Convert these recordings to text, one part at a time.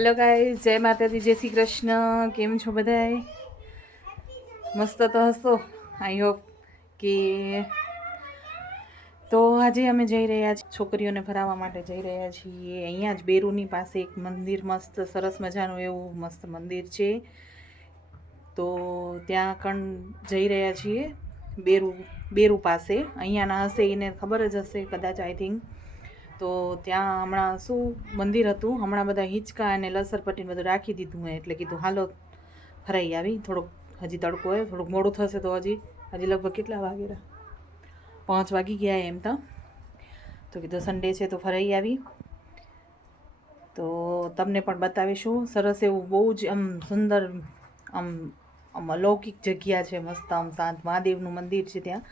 Hello guys જય માતાજી, જય શ્રી કૃષ્ણ. કેમ છો બધાય? મસ્ત તો હશો આઈ હોપ કે તો આજે અમે જઈ રહ્યા છીએ, છોકરીઓને ફરાવવા માટે જઈ રહ્યા છીએ. અહીંયા જ બેરુની પાસે એક મંદિર, મસ્ત સરસ મજાનું એવું મસ્ત મંદિર છે. તો ત્યાં કણ જઈ રહ્યા છીએ, બેરુ બેરુ પાસે. અહીંયાના હશે, એને ખબર જ હશે કદાચ આઈ થિંક તો ત્યાં હમણાં શું મંદિર હતું? હમણાં બધા હિંચકા અને લસરપટ્ટીને બધું રાખી દીધું હોય એટલે કીધું હાલો ફરાઈ આવી. થોડોક હજી તડકો હોય થોડુંક મોડું થશે તો હજી હજી લગભગ કેટલા વાગેલા પાંચ વાગી ગયા એમ તો. તો કીધું સન્ડે છે તો ફરાઈ આવી. તો તમને પણ બતાવીશું. સરસ એવું બહુ જ આમ સુંદર, આમ આમ અલૌકિક જગ્યા છે, મસ્ત આમ શાંત મહાદેવનું મંદિર છે ત્યાં.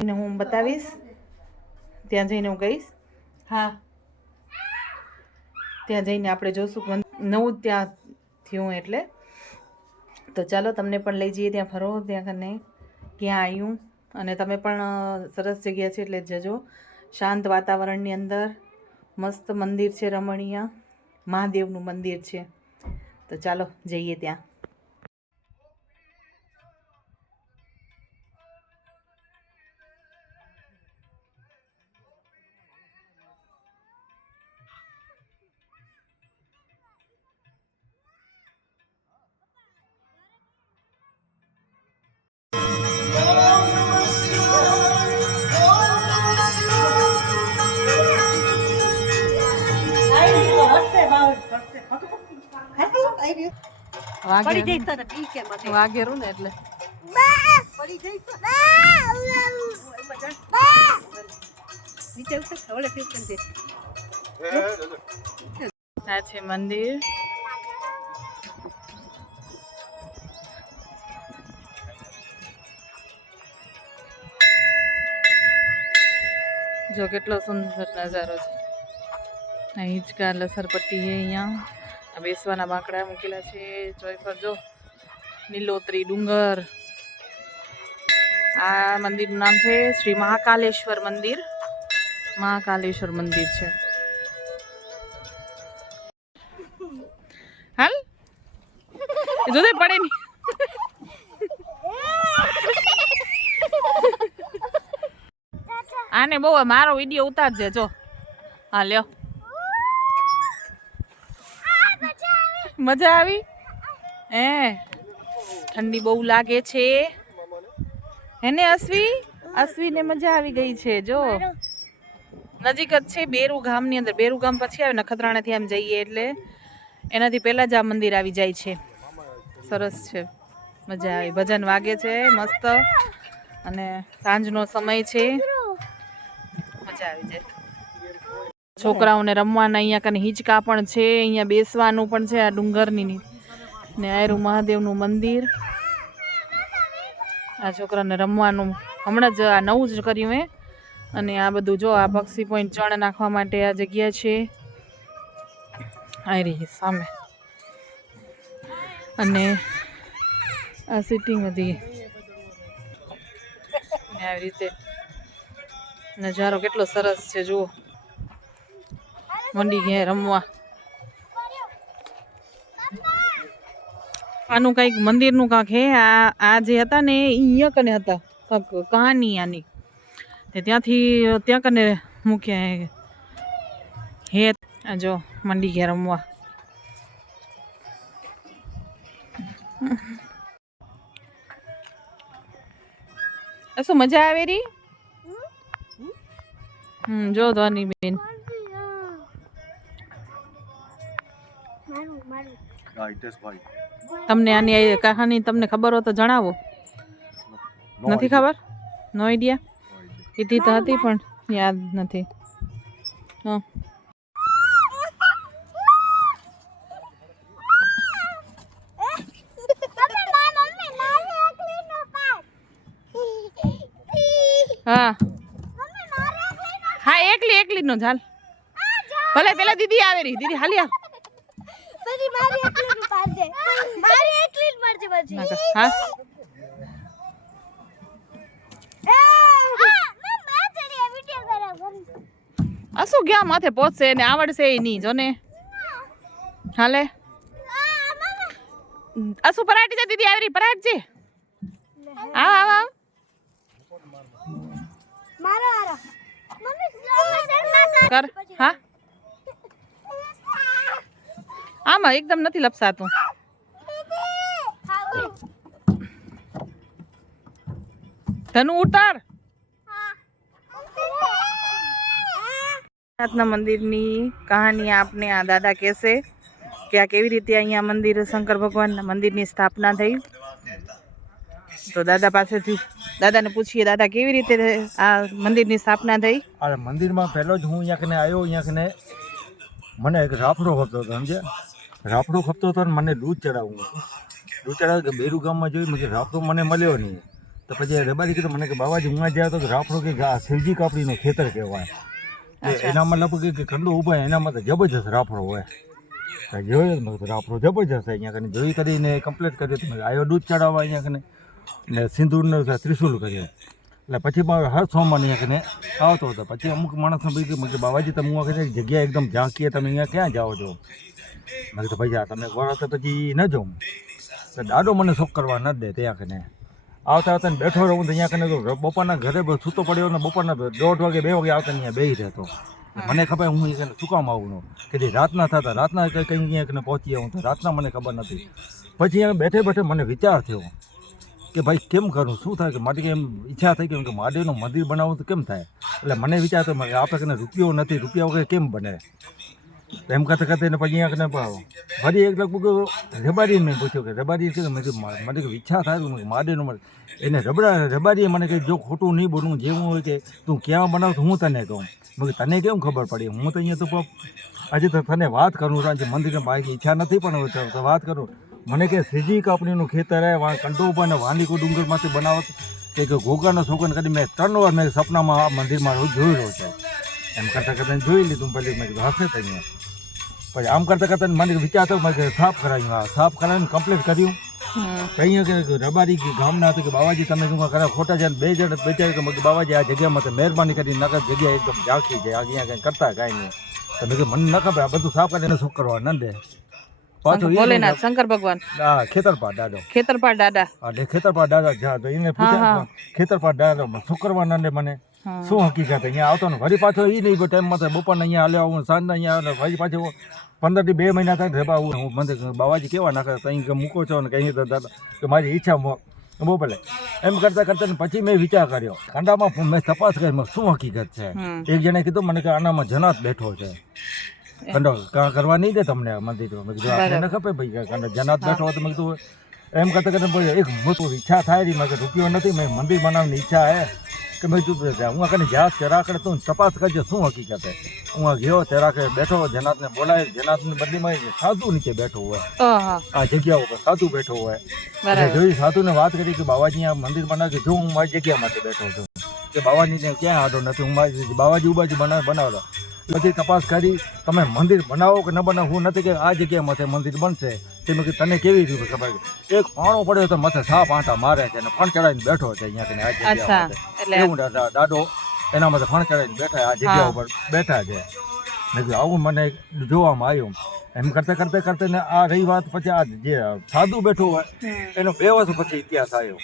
અને હું બતાવીશ. ત્યાં જઈને હું કહીશ. હા. ત્યાં જઈને આપણે જોશું નવું ત્યાં થયું એટલે. તો ચાલો તમને પણ લઈ જઈએ ત્યાં ફરો, ત્યાં કને ક્યાં આવ્યું અને તમે પણ સરસ જગ્યા છે એટલે જજો. શાંત વાતાવરણની અંદર. મસ્ત મંદિર છે રમણીય. મહાદેવનું મંદિર છે. તો ચાલો જઈએ ત્યાં. પડી જઈશ તો ઠીક છે મને વાઘેરું ને એટલે. પડી જઈશ તો. નીચે ઉતર ઓલે ફીટ દે આ છે મંદિર. જો કેટલો સુંદર નજારો છે. આ હિંચકા લસરપટ્ટી છે અહીંયા. બેસવાના બાંકડા મૂકેલા છે. જોઈ ફરજો નીલોતરી ડુંગર. આ મંદિરનું નામ છે શ્રી મહાકાલેશ્વર મંદિર. મહાકાલેશ્વર મંદિર છે. હાલ? જોતે પડે નહીં. આને બહુ મારો વીડિયો ઉતારજે, જો. હા, લ્યો. મજા આવી? હે? ઠંડી બહુ લાગે છે. હેને અશ્વી અશ્વીને? મજા આવી ગઈ છે, જો. નજીક જ છે બેરુ ગામની અંદર. બેરુ ગામ પછી આવે, નખત્રાણાથી આમ જઈએ એટલે એનાથી પહેલાં જ આ મંદિર આવી જાય છે. સરસ છે. મજા આવી. ભજન વાગે છે, મસ્ત. અને સાંજનો સમય છે. મજા આવી જાય. છોકરાઓને રમવાના અહીંયા કને હિંચકા પણ છે, અહીંયા બેસવાનું પણ છે આ ડુંગરની. ને આયરું મહાદેવનું મંદિર. આ છોકરાને રમવાનું, હમણાં જ આ નવું જ કર્યું એ અને આ બધું જો આ પક્ષી પોઈન્ટ ચણ નાખવા માટે આ જગ્યા છે. આ રહી સામે. અને આ સિટિંગ ને આવી રીતે નજારો કેટલો સરસ છે, જુઓ. મંડી ગયા રમવા. આનું કંઈક મંદિરનું કાંક હે, આ આ જે હતા ને અહીંયા કને હતા, કાંક કહાની આની. ત્યાંથી, ત્યાં કને મૂક્યા હે. જો, મંડી ગયા રમવા. શું, મજા આવે રી? હમ, જો ધોની બેન હા હિતેશભાઈ. તમને આની કહાની તમને ખબર હોય તો જણાવો. નથી ખબર? નો આઈડિયા કીધી તો હતી પણ યાદ નથી. હા. હા. હા એકલી એકલી નો ઝાલ ભલે પેલા દીદી આવે રહી. દીદી હાલી આવ. મારી એકલી નું પાડજે. મારી એકલી જ પડશે પછી. હા? આ શું ક્યાં માથે પહોંચશે ને આવડશે એ નહીં જો ને હાલે અસુ પરાઠી છે દીદી આવી પરાઠ? છે આવ આવ આવ. મારો વારો. મમ્મી કર. હા? આમાં એકદમ નથી લપસાતું. ધનુ, ઉતાર. જગન્નાથના મંદિરની કહાની આપને આ દાદા કહેશે કે આ કેવી રીતે અહીંયા મંદિર, શંકર ભગવાનના મંદિરની સ્થાપના થઈ. તો દાદા પાસેથી દાદાને પૂછીએ, દાદા, કેવી રીતે આ મંદિરની સ્થાપના થઈ? અરે મંદિરમાં પહેલો જ હું અહીંયા આવ્યો અહીંયા મને એક રાફડો હતો સમજે રાફડો ખપતો હતો ને મને દૂધ ચડાવવું. દૂધ ચડાવ કે બેરુ ગામમાં જોયું કે રાફડો મને મળ્યો નહીં. તો પછી રબારી કીધું મને કે બાબાજી હું જ્યાં તો રાપડો રાફડો કે આ શિવજી કાપડીનું ખેતર કહેવાય. એનામાં લગભગ કે ખંડો ઊભા એનામાં તો જબરજસ્ત રાફડો હોય. જોયો જ રાફડો જબરજસ્ત અહીંયા કને. જોઈ કરીને કમ્પ્લીટ કર્યું તો આવ્યો દૂધ ચડાવવા અહીંયા કને. ને સિંદૂરને ત્રિશુલ કર્યો. એટલે પછી પણ હર સોમવાર અહીંયા કને આવતો હતો. પછી અમુક માણસને ભાઈ કે બાબાજી તમે હું કહે જગ્યા એકદમ ઝાંકીએ તમે અહીંયા ક્યાં જાઓ છો? મેં કીધું ભાઈ તમે તો પછી ન જાઉં. દાદો મને શોખ કરવા ન દે ત્યાં કને. આવતા આવતા બેઠો રહું તો અહીંયા કને બપોરના ઘરે સૂતો પડ્યો ને બપોરના દોઢ વાગે, બે વાગે આવતા અહીંયા બેહી રહેતો. મને ખબર, હું અહીંયા શું કામ આવું કે રાતના થતા રાતના કંઈ કંઈ અહીંયા કને પહોંચી આવું તો રાતના મને ખબર નથી. પછી અહીંયા બેઠે બેઠે મને વિચાર થયો કે ભાઈ, કેમ કરું? શું થાય કે મારી એમ ઈચ્છા થઈ કે મહાદેવનું મંદિર બનાવવું તો કેમ થાય? એટલે મને વિચાર તો આપણે કને રૂપિયો નથી, રૂપિયા વગર કેમ બને? એમ કરતા કરતા એને પછી અહીંયા કને પાવો ફરી એક લગભગ રબારી મેં પૂછ્યું કે રબારી કે મેં મને કે ઈચ્છા થાય કે મને મંદિર એને રબડા રબારીએ મને કહે જો ખોટું નહીં બોલવું જેવું હોય કે તું ક્યાં બનાવ તો હું તને કહું. મેં તને કેમ ખબર પડી? હું તો અહીંયા તો આજે તો તને વાત કરું છું. આજે મંદિરને મારી ઈચ્છા નથી પણ વાત કરું. મને કે, શ્રીજી કાપણીનું ખેતર હે, વાં કંટો ઉપર ને વાંદીકો ડુંગરમાંથી બનાવત કે કે ઘોઘાનો શોખન કરી મેં ત્રણ વાર મેં સપનામાં આ મંદિરમાં જોઈ રહ્યો છે. એમ કરતાં કરતાં જોઈ લીધું પછી મેં કીધું, હશે તો અહીંયા. પછી આમ કરતાં કરતાં મને વિચાર હતો મારે સાફ કરાવ્યું આ સાફ કરાવીને કમ્પ્લીટ કર્યું. કહીએ કે રબારી કે ગામના હતું કે બાબાજી તમે શું કરે ખોટા છે? બે જણ બે ચાર કે બાવાજી આ જગ્યામાં તો મહેરબાની કરી નગર જગ્યા એકદમ ઝાંખી છે અહીંયા કંઈ કરતા કાંઈ નહીં. તો મેં કીધું મને ન ખબર આ બધું સાફ કરીને શું કરવા ન દે પાછો ભોલેનાથ શંકર ભગવાન. હા દાદો. ખેતરપાળ દાદા. એટલે ખેતરપા દાદા જા તો એને પૂછ્યા ખેતરપા દાદા શુક્રવાર ના દે મને. શું હકીકત અહીંયા આવતો ને વળી પાછો એ નહીં ટાઈમમાં થાય બપોરના અહીંયા હાલ્યો આવું સાંજના અહીંયા આવે ફરી પાછો પંદરથી બે મહિના થાય રેબા આવું હું મને બાવાજી કેવા નાખે ત્યાં મૂકો છો ને કંઈ તો કે મારી ઈચ્છા બોલે એમ કરતાં કરતાં પછી મેં વિચાર કર્યો કાંડામાં મેં તપાસ કરી મેં શું હકીકત છે? એક જણે કીધું મને કે આનામાં જનાત બેઠો છે. કંડો કાં કરવા નહીં દે તમને મંદિર? મેં કીધું ખપે ભાઈ કંડો જનાત બેઠો તો મેં કીધું એમ કરતાં કરતાં એક મોટું ઈચ્છા થાય રહી મેં રૂપિયો નથી મેં મંદિર બનાવવાની ઈચ્છા હે. કે ચૂપ રહે હું કને જ્યાં તેરાકડે તું તપાસ કરજે શું હકીકત હે હું ગયો તેરાકડે બેઠો જનાતને બોલાય જનાતની બદલીમાં સાધુ નીચે બેઠો હોય. આ જગ્યા ઉપર સાધુ બેઠો હોય. જોઈ સાધુને વાત કરી કે બાબાજી આ મંદિર બનાવે જો હું મારી જગ્યામાંથી બેઠો છું. કે બાબાજીને ક્યાં આડો નથી? હું મારી બાબાજી ઉબાજી બનાવ બનાવતો. પછી તપાસ કરી તમે મંદિર બનાવો કે ન બનાવો? હું નથી કે આ જગ્યામાંથી મંદિર બનશે. તે મેં તને કેવી રીતે ખબર એક પાણો પડ્યો તો માથે સાપ આંટા મારે છે અને ફણ ચડાવીને બેઠો છે અહીંયા તને એવું દાદો એના માથે ફણ ચડાવીને બેઠા આ જગ્યા ઉપર બેઠા છે. મેં કીધું આવું મને જોવામાં આવ્યું. એમ કરતા કરતા કરતા ને આ રહી વાત પછી આ જે સાધુ બેઠો હોય એનો બે વર્ષ પછી ઇતિહાસ આવ્યો.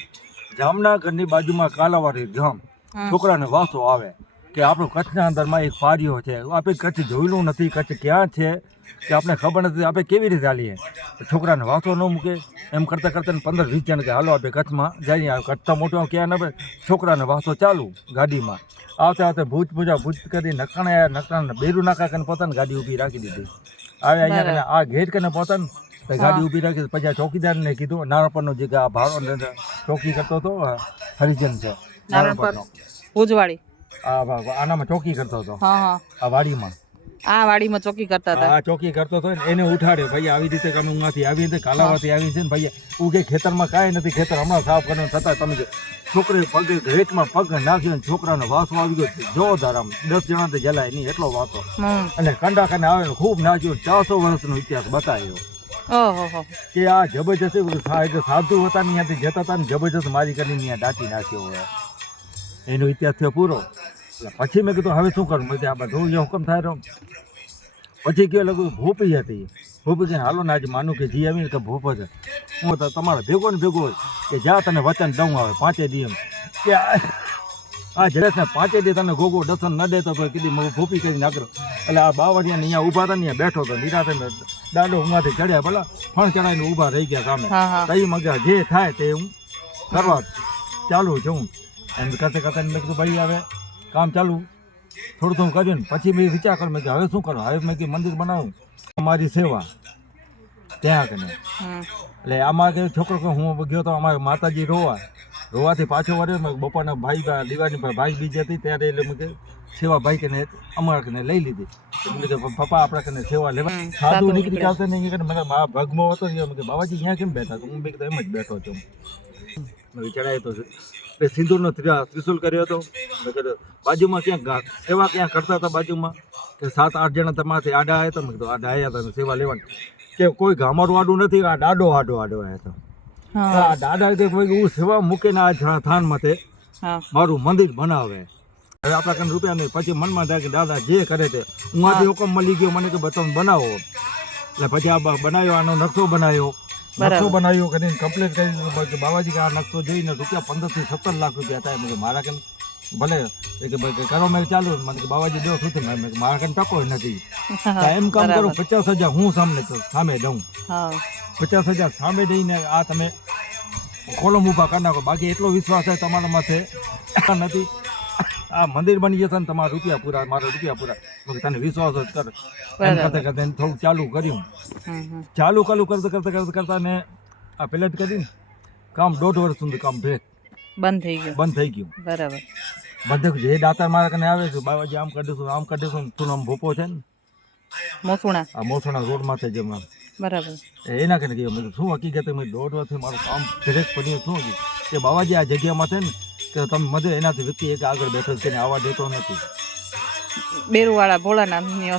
જામનગરની બાજુમાં કાલાવાડી ગામ. છોકરાને વાસો આવે કે આપણું કચ્છના અંદરમાં એક પારિયો છે. આપણે કચ્છ જોયેલું નથી કચ્છ ક્યાં છે? કે આપણે ખબર નથી આપણે કેવી રીતે ચાલીએ છોકરાને વાંચો ન મૂકે. એમ કરતાં કરતાં પંદર વીસ જણ કે હાલો આપણે કચ્છમાં જઈએ. આ કચ્છ મોટો ક્યાં ના છોકરાને વાંચો ચાલુ ગાડીમાં. આવતા આવતા ભૂજ પૂજા ભૂજ કરી નકાણે નકાણે બેરું નાકા કરીને પોતાને ગાડી ઊભી રાખી દીધી. આવે અહીંયા આ ઘેર કને પોતાને ગાડી ઊભી રાખી પછી આ ચોકીદારને કીધું નારણપરનો જે આ ભાડો ચોકી કરતો હતો હરિજન છે આ વા- આનામાં ચોકી કરતો હતો. આ વાડીમાં. આ વાડીમાં ચોકી કરતા હતા. આ ચોકી કરતો હતો એને ઉઠાડ્યો. ભાઈ આવી રીતે તમે ઊંઘાથી આવી રીતે કાલાવાથી આવી છે ને ભાઈ હું કે ખેતરમાં કાંઈ નથી ખેતર હમણાં સાફ કરવાનું છતાં તમે જે છોકરી પગે રેટમાં પગ નાખ્યો ને છોકરાનો વાસો આવી ગયો. જોરદાર આમ દસ જણા તો જલાય નહીં એટલો વાસો. અને કંડા ખાને આવે ને ખૂબ નાચ્યો ચારસો વર્ષનો ઇતિહાસ બતાવ્યો. કે આ જબરજસ્ત સાધુ હતા ને ત્યાંથી જતા હતા ને જબરજસ્ત મારી કરીને ત્યાં દાટી નાખ્યો હોય. એનો ઇતિહાસ થયો પૂરો. પછી મેં કીધું હવે શું કરું? મેં આ બધું જે હુકમ થાય રહ્યો પછી કયો લગું ભૂપી હતી. ભૂપી કે હાલો ને આજે માનું કે જી આવીને કે ભૂપ છે. હું તો તમારે ભેગો ને ભેગો હોય કે જ્યાં તને વચન દઉં આવે પાંચે દી એમ. કે આ જડેશને પાંચે દે તને ગોગો દર્શન ન દેતો તો કીધી હું ભૂપી કરીને આગળ. એટલે આ બાવળિયાને અહીંયા ઊભા હતા ને બેઠો હતો નિરાતે દાડો ઊંઘાથી ચડ્યા ભલા ફણ ચડાવીને ઊભા રહી ગયા સામે. કઈ મગા જે થાય તે હું કરવા ચાલુ છું એમ કરતા કરતા મેં કીધું ભાઈ હવે કામ ચાલુ. થોડું થોડું કરીને પછી મેં વિચાર કર્યો મેં કે હવે શું કરું? હવે મેં કે મંદિર બનાવું. અમારી સેવા. ત્યાં કને એટલે આમાં કે છોકરો કે હું ગયો તો અમારે માતાજી રોવા. રોવાથી પાછો વર્યો મેં બપોરના ભાઈ બા- દિવાળી પર ભાઈ બીજી હતી ત્યારે એટલે મેં સેવા ભાઈ કને અમારા કને લઈ લીધી. પપ્પા આપણા કને સેવા લેવા. સાધુ નીકળી ચાલતો નહીં કને મેં મારા ભાગમાં હતો મેં બાબાજી ત્યાં કેમ બેઠા હું મેં એમ જ બેઠો છું. ચડાય તો બે સિંદૂરનો ત્રિ- ત્રિશુલ કર્યો હતો. બાજુમાં ક્યાંક સેવા ક્યાં કરતા હતા બાજુમાં? કે સાત આઠ જણા તમારાથી આડા આવ્યા હતા? મેં કીધું આડા આવ્યા હતા સેવા લેવાની. કે કોઈ ગામડું આડું નથી આ દાડો આડો આડો આવ્યા હતા. આ દાદા રીતે કોઈ હું સેવા મૂકીને આ થાન માથે મારું મંદિર બનાવે. હવે આપણા કને રૂપિયા નહીં પછી મનમાં થાય કે દાદા જે કરે તે. હું આજે હુકમ મળી ગયો મને કે બતાવ બનાવો. એટલે પછી આ બ- બનાવ્યો આનો નકશો બનાવ્યો. નકશો બનાવ્યો કરીને કમ્પ્લેટ કરી કે બાબાજી કે આ નકશો જોઈને રૂપિયા પંદરથી સત્તર લાખ રૂપિયા થાય. મને મારા કને ભલે. કે ભાઈ કે કરો મેં ચાલુ. મને કે બાબાજી દો શું થયું? મેં મારા કને ટકો નથી. એમ કામ કરું પચાસ હજાર હું સામે સામે દઉં. પચાસ હજાર સામે દઈને આ તમે કોલમ ઊભા કરી નાખો. બાકી એટલો વિશ્વાસ છે તમારા માથે નથી. આ મંદિર બની જશે ને તમારા રૂપિયા પૂરા મારા રૂપિયા પૂરા. તને વિશ્વાસ જ કર. કરતા કરતા થોડું ચાલુ કર્યું. ચાલુ ચાલુ કરતા કરતા કરતા કરતા ને આ પહેલા જ કરીને કામ દોઢ વર્ષ સુધી કામ ભેગ. બંધ થઈ ગયું. બંધ થઈ ગયું. બરાબર. બધે જે દાતા મારા કને આવે છે બાબાજી આમ દઈશું આમ દઈશું તું આમ ભોપો છે ને મોસુણા. આ મોસુણા રોડ માથે જેમ બરાબર. એના કને કહ્યું શું હકીકત મેં દોઢ વર્ષથી મારું કામ ભેગ પડ્યું શું કે બાબાજી આ જગ્યામાં છે ને કે તમે મજે એનાથી વ્યક્તિ એક આગળ બેઠો છે ને આવા દેતો નથી. બેરુવાળા ભોળાનાથની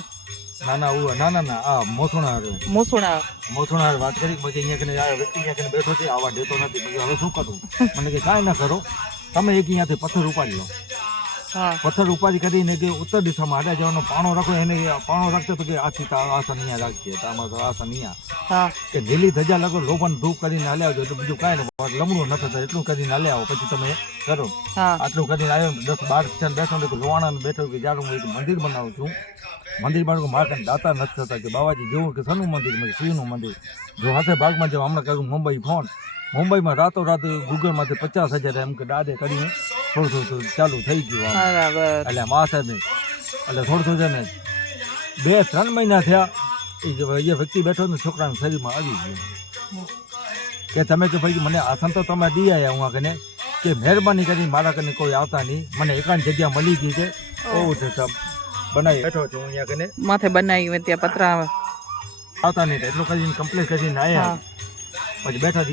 ના ના ઉ- ના ના ના આ મોસુણા. મોસુણા મોસુણા વાત કરી પછી અહીંયા કને આ વ્યક્તિ અહીંયા કને બેઠો છે આવા દેતો નથી. પછી હવે શું કરું? મને કે કાંઈ ના કરો. તમે એક અહીંયાથી પથ્થર ઉપાડી લો. પથ્થર ઉપાડી કરીને કે ઉત્તર દિશામાં હાડા જવાનો પાણો રાખો એને પાણો રાખતો તો કે આથી આસન અહીંયા રાખજે તામાં તો આસન અહીંયા કે લીલી ધજા લગો લોભન ધૂપ કરીને હાલે આવજો તો બીજું કાંઈ નહીં લમણું નથી થાય એટલું કરીને હાલે આવો પછી તમે કરો. આટલું કરીને આવ્યો દસ બાર ક્ષણ બેઠો ને લોવાણા બેઠો કે જ્યારે હું એક મંદિર બનાવું છું. મંદિર બનાવું મારા દાતા નથી થતા કે બાબાજી જેવું કે શનું મંદિર શિવનું મંદિર. જો હાથે ભાગમાં જવા હમણાં કહ્યું મુંબઈ ફોન. મુંબઈમાં રાતો રાત ગૂગલમાંથી પચાસ હજાર એમ કે દાદે કરીને થોડું થોડું ચાલુ થઈ ગયું બરાબર. એટલે માથે નહીં એટલે થોડું થોડું છે ને બે ત્રણ મહિના થયા એ વ્યક્તિ બેઠો ને છોકરાના શરીરમાં આવી ગયું. કે તમે કે ભાઈ મને આસન તો તમે દઈ આવ્યા હું કને કે મહેરબાની કરી મારા કને કોઈ આવતા નહીં. મને એકાંત જગ્યા મળી ગઈ છે. બહુ છે બનાવી બેઠો છું અહીંયા કને. માથે બનાવી ત્યાં પતરા આવતા નહીં એટલું કરીને કમ્પ્લીટ કરીને આવ્યા પછી બેઠા